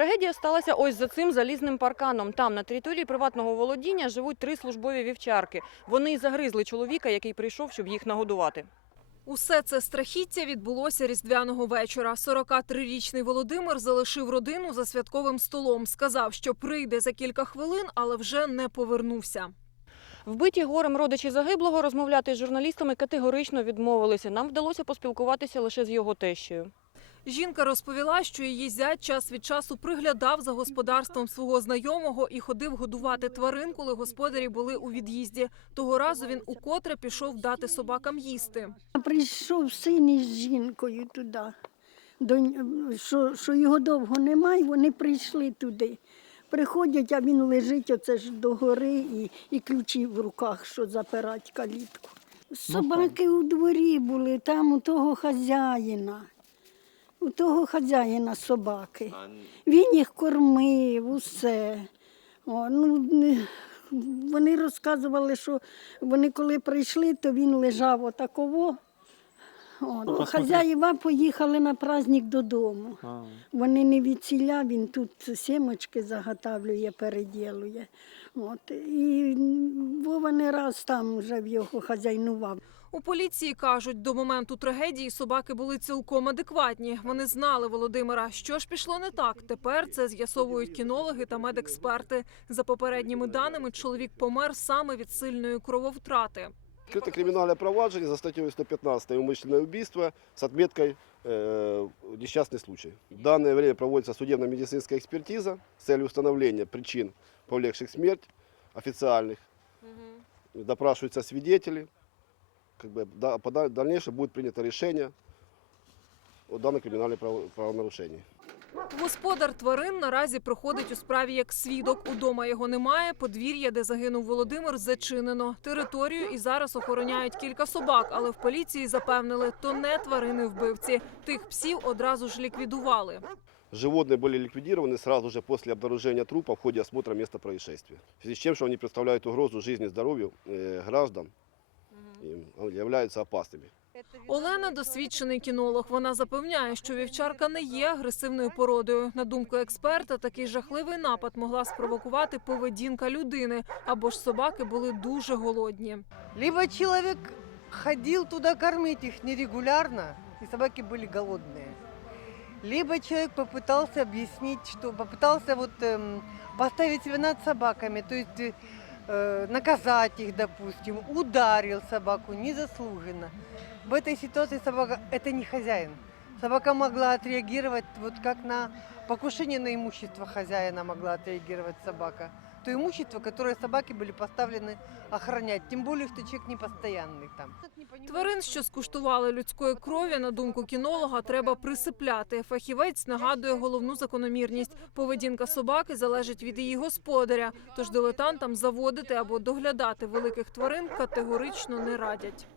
Трагедія сталася ось за цим залізним парканом. Там, на території приватного володіння, живуть три службові вівчарки. Вони загризли чоловіка, який прийшов, щоб їх нагодувати. Усе це страхіття відбулося різдвяного вечора. 43-річний Володимир залишив родину за святковим столом. Сказав, що прийде за кілька хвилин, але вже не повернувся. Вбиті горем родичі загиблого розмовляти з журналістами категорично відмовилися. Нам вдалося поспілкуватися лише з його тещею. Жінка розповіла, що її зять час від часу приглядав за господарством свого знайомого і ходив годувати тварин, коли господарі були у від'їзді. Того разу він укотре пішов дати собакам їсти. Прийшов син із жінкою туди, до, що, що його довго немає, вони прийшли туди. Приходять, а він лежить оце ж до гори і, і ключі в руках, що запирать калітку. Собаки у дворі були, там у того хазяїна. У того хазяїна собаки. Він їх кормив, усе. О, ну, вони розказували, що вони коли прийшли, то він лежав отаково. От. Хазяїва поїхали на праздник додому. Вони не від ціля, він тут сімочки заготавлює, переділує. От. І Вова не раз там вже в його хазяйнував. У поліції кажуть, до моменту трагедії собаки були цілком адекватні. Вони знали Володимира. Що ж пішло не так? Тепер це з'ясовують кінологи та медексперти. За попередніми даними, чоловік помер саме від сильної крововтрати. Открыто криминальное проваджение за статьей 115 «Умышленное убийство» с отметкой э, «Несчастный случай». В данное время проводится судебно-медицинская экспертиза с целью установления причин, повлекших смерть, официальных. Допрашиваются свидетели. Как бы, да, по да- дальнейшем будет принято решение о данном криминальном право- правонарушении. Господар тварин наразі проходить у справі як свідок. Удома його немає. Подвір'я, де загинув Володимир, зачинено. Територію і зараз охороняють кілька собак, але в поліції запевнили, то не тварини вбивці. Тих псів одразу ж ліквідували. Животные были ликвидированы сразу же после обнаружения трупа в ходе осмотра места происшествия. В связи с чем, что они представляют угрозу жизни и здоровью э, граждан и являются опасными. Олена досвідчений кінолог. Вона запевняє, що вівчарка не є агресивною породою. На думку експерта, такий жахливий напад могла спровокувати поведінка людини або ж собаки були дуже голодні. Либо человек ходил туда кормить их нерегулярно, и собаки были голодные. Либо человек попытался объяснить, что попытался вот эм, поставить себя над собаками, то есть э, э, наказать их, допустим, ударил собаку незаслуженно. В этой ситуации собака это не хозяин. Собака могла отреагировать вот как на покушение на имущество хозяина могла отреагировать собака То имущество, которое собаки были поставлены охранять. Тем более, что человек не постоянный там. Тварин, що скуштували людської крові, на думку кінолога, треба присипляти. Фахівець нагадує головну закономірність. Поведінка собаки залежить від її господаря. Тож дилетантам заводити або доглядати великих тварин категорично не радять.